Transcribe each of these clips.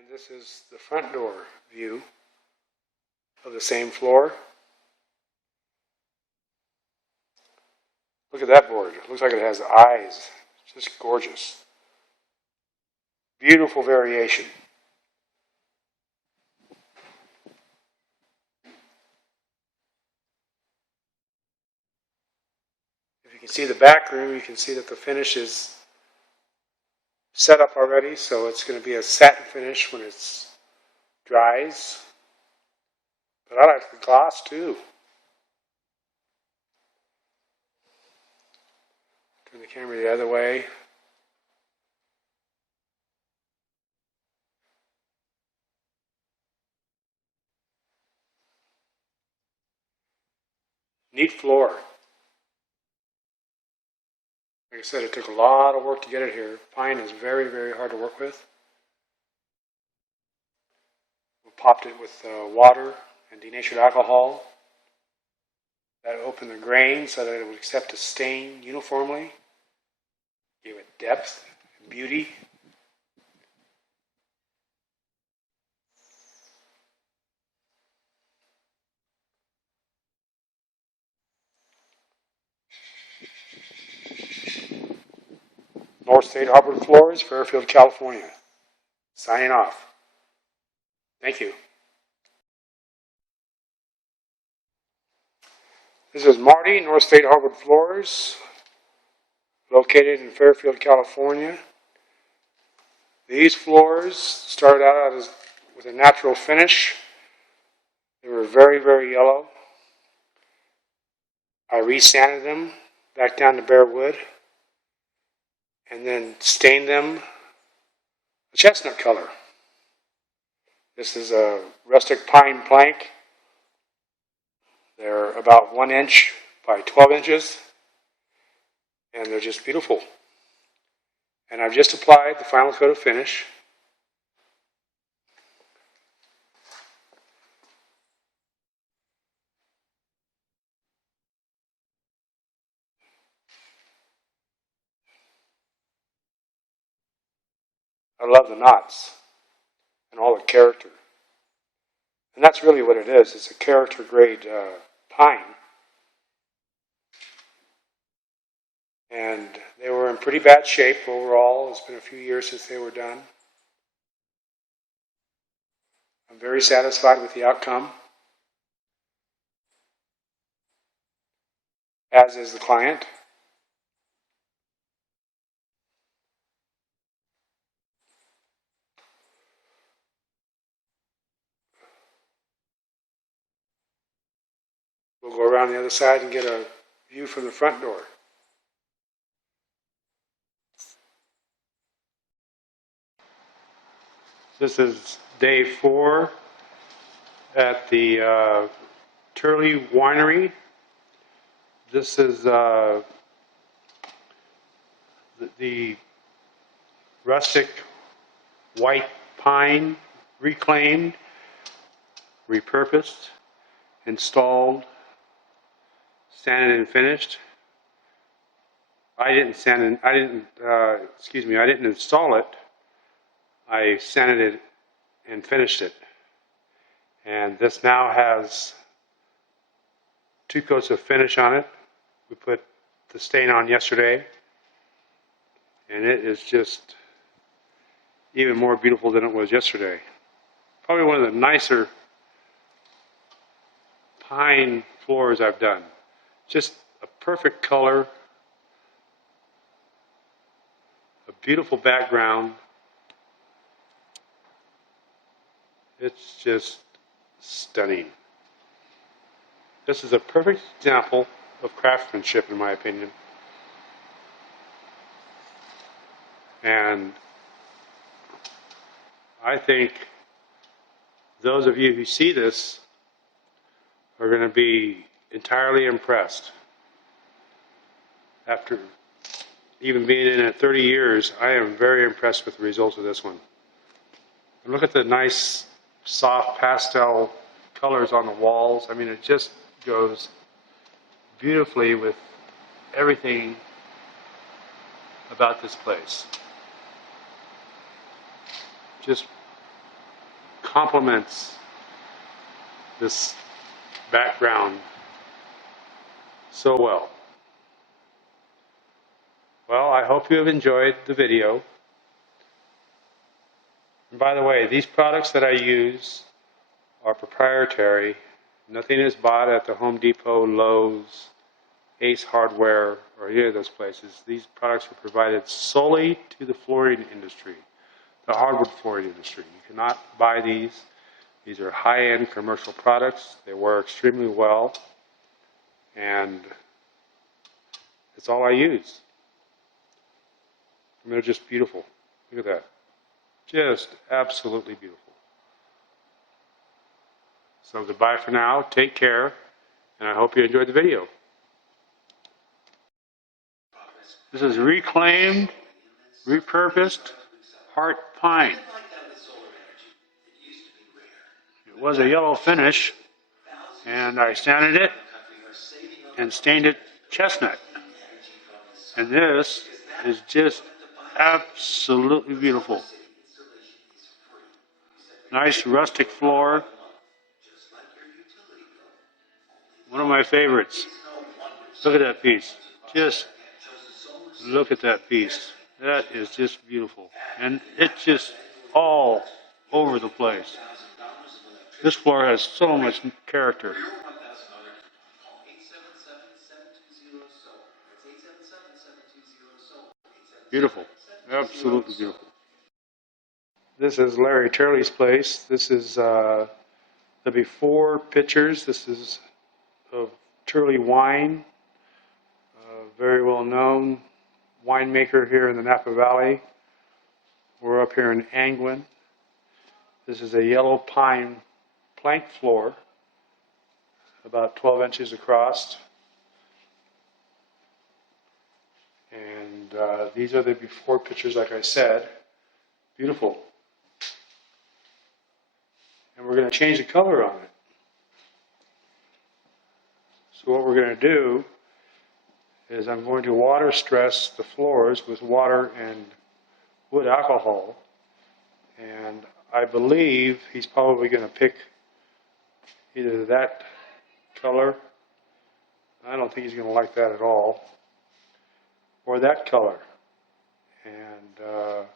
And this is the front door view of the same floor. Look at that board. It looks like it has eyes. It's just gorgeous. Beautiful variation. If you can see the back room, you can see that the finish is set up already, so it's going to be a satin finish when it dries. But I like the gloss too. Turn the camera the other way. Neat floor. Like I said, it took a lot of work to get it here. Pine is very, very hard to work with. We popped it with water and denatured alcohol. That opened the grain so that it would accept a stain uniformly. Gave it depth and beauty. North State Hardwood Floors, Fairfield, California. Signing off. Thank you. This is Marty, North State Hardwood Floors, located in Fairfield, California. These floors started out with a natural finish. They were very, very yellow. I resanded them back down to bare wood and then stained them a chestnut color. This is a rustic pine plank. They're about 1 inch by 12 inches, and they're just beautiful. And I've just applied the final coat of finish. I love the knots and all the character. And that's really what it is. It's a character grade pine. And they were in pretty bad shape overall. It's been a few years since they were done. I'm very satisfied with the outcome, as is the client. We'll go around the other side and get a view from the front door. This is day 4 at the Turley Winery. This is the rustic white pine, reclaimed, repurposed, installed, sanded and finished. I didn't install it. I sanded it and finished it. And this now has 2 coats of finish on it. We put the stain on yesterday, and it is just even more beautiful than it was yesterday. Probably one of the nicer pine floors I've done. Just a perfect color, a beautiful background. It's just stunning. This is a perfect example of craftsmanship, in my opinion. And I think those of you who see this are going to be entirely impressed. After even being in it 30 years, I am very impressed with the results of this one. And look at the nice, soft pastel colors on the walls. I mean, it just goes beautifully with everything about this place. Just complements this background so well. Well, I hope you have enjoyed the video. And by the way, these products that I use are proprietary. Nothing is bought at the Home Depot, Lowe's, Ace Hardware, or any of those places. These products are provided solely to the flooring industry, the hardwood flooring industry. You cannot buy these. These are high-end commercial products. They wear extremely well, and it's all I use. I mean, they're just beautiful. Look at that. Just absolutely beautiful. So goodbye for now. Take care, and I hope you enjoyed the video. This is reclaimed, repurposed heart pine. It was a yellow finish, and I sanded it and stained it chestnut. And this is just absolutely beautiful. Nice rustic floor. One of my favorites. Look at that piece. Just look at that piece. That is just beautiful. And it's just all over the place. This floor has so much character. Beautiful. Absolutely beautiful. This is Larry Turley's place. This is the before pictures. This is of Turley Wine, very well known winemaker here in the Napa Valley. We're up here in Angwin. This is a yellow pine plank floor, about 12 inches across. And these are the before pictures, like I said. Beautiful. And we're going to change the color on it. So what we're going to do is I'm going to water stress the floors with water and wood alcohol. And I believe he's probably going to pick either that color, I don't think he's going to like that at all, or that color. And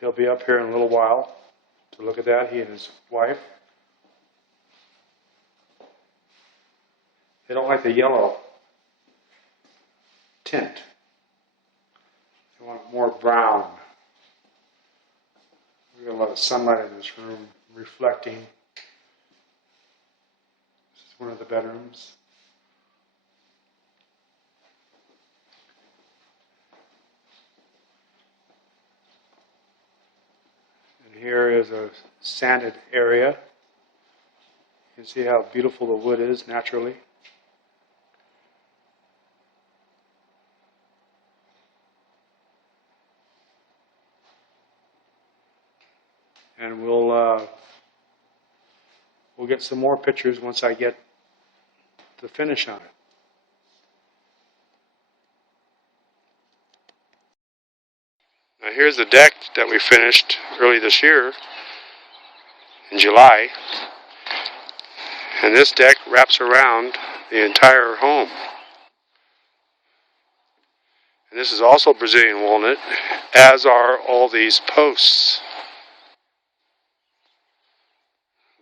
he'll be up here in a little while to look at that, he and his wife. They don't like the yellow tint. They want more brown. We've got a lot of sunlight in this room reflecting. This is one of the bedrooms. And here is a sanded area. You can see how beautiful the wood is naturally. And we'll get some more pictures once I get the finish on it. Now here's the deck that we finished early this year in July. And this deck wraps around the entire home. And this is also Brazilian walnut, as are all these posts.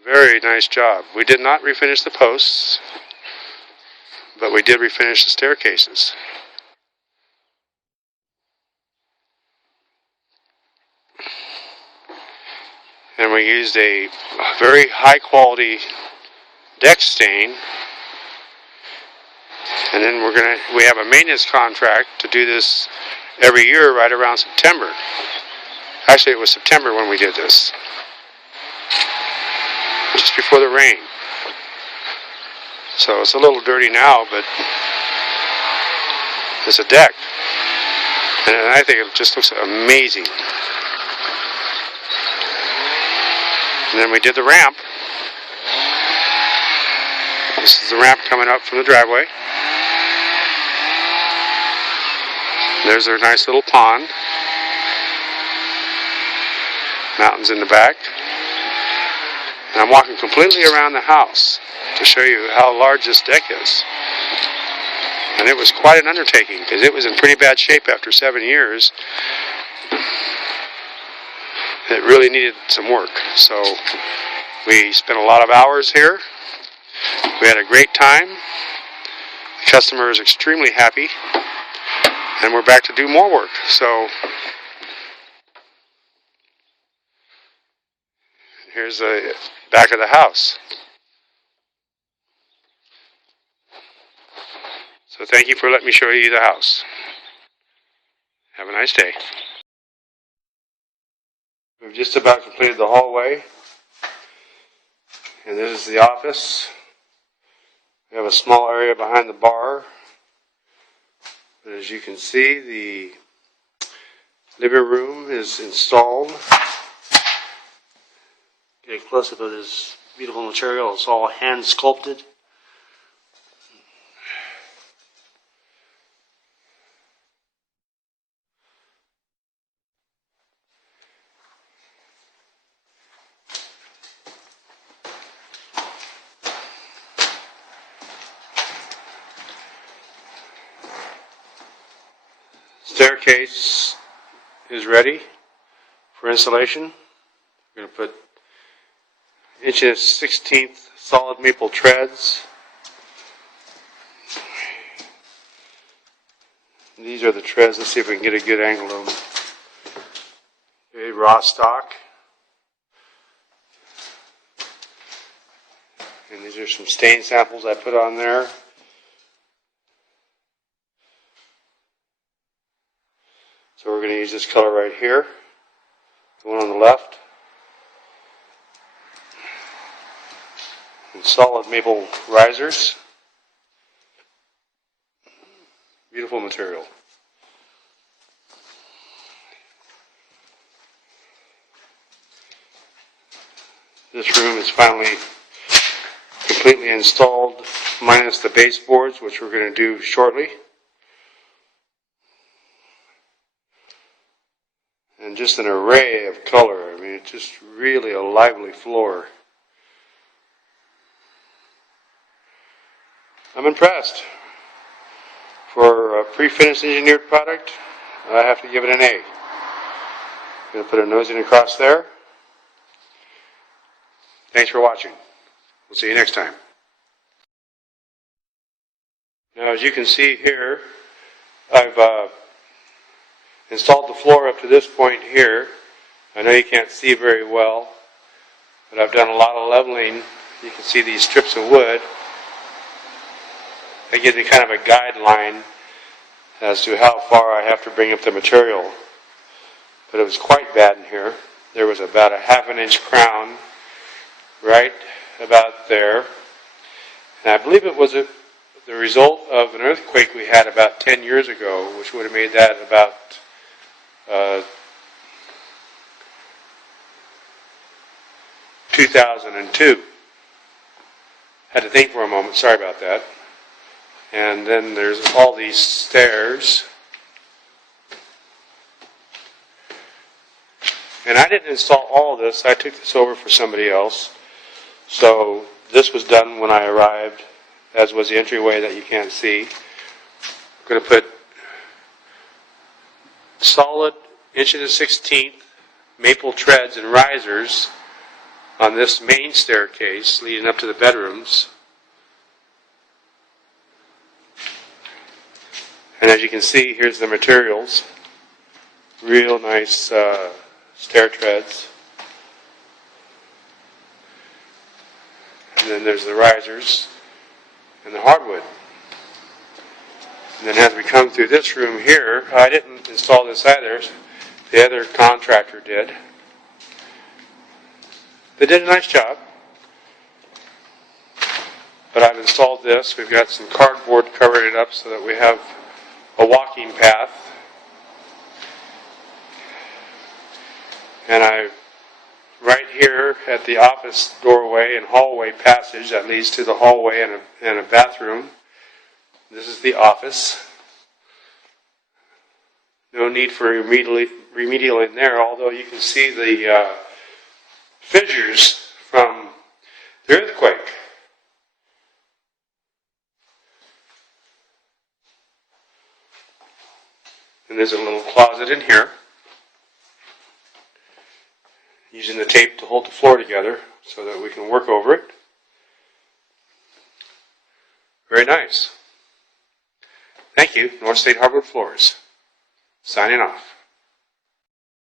Very nice job. We did not refinish the posts, but we did refinish the staircases. And we used a very high quality deck stain. And then we have a maintenance contract to do this every year right around September. Actually, it was September when we did this. Just before the rain. So it's a little dirty now, but it's a deck. And I think it just looks amazing. And then we did the ramp. This is the ramp coming up from the driveway. There's our nice little pond. Mountains in the back. And I'm walking completely around the house to show you how large this deck is. And it was quite an undertaking because it was in pretty bad shape after 7 years. It really needed some work. So we spent a lot of hours here. We had a great time. The customer is extremely happy. And we're back to do more work. So here's the back of the house. So thank you for letting me show you the house. Have a nice day. We've just about completed the hallway. And this is the office. We have a small area behind the bar. But as you can see, the living room is installed. Get a close-up of this beautiful material. It's all hand sculpted. Staircase is ready for installation. We're going to put 1/16" solid maple treads. These are the treads. Let's see if we can get a good angle of them. Okay, raw stock. And these are some stain samples I put on there. So we're going to use this color right here, the one on the left. And solid maple risers. Beautiful material. This room is finally completely installed, minus the baseboards, which we're going to do shortly. And just an array of color. I mean, it's just really a lively floor. I'm impressed. For a pre-finished engineered product, I have to give it an A. I'm going to put a nosing across there. Thanks for watching. We'll see you next time. Now, as you can see here, I've installed the floor up to this point here. I know you can't see very well, but I've done a lot of leveling. You can see these strips of wood. They give me kind of a guideline as to how far I have to bring up the material. But it was quite bad in here. There was about a 1/2 inch crown right about there. And I believe it was the result of an earthquake we had about 10 years ago, which would have made that about 2002. Had to think for a moment. Sorry about that. And then there's all these stairs. And I didn't install all of this. I took this over for somebody else. So this was done when I arrived, as was the entryway that you can't see. I'm going to put solid 1/16" maple treads and risers on this main staircase leading up to the bedrooms. And as you can see, here's the materials. Real nice stair treads. And then there's the risers and the hardwood. And then as we come through this room here, I didn't install this either. The other contractor did. They did a nice job. But I've installed this. We've got some cardboard covering it up so that we have a walking path. And right here at the office doorway and hallway passage that leads to the hallway and a bathroom, this is the office. No need for remedial in there, although you can see the fissures from the earthquake. And there's a little closet in here. Using the tape to hold the floor together so that we can work over it. Very nice. Thank you, North State Hardwood Floors. Signing off.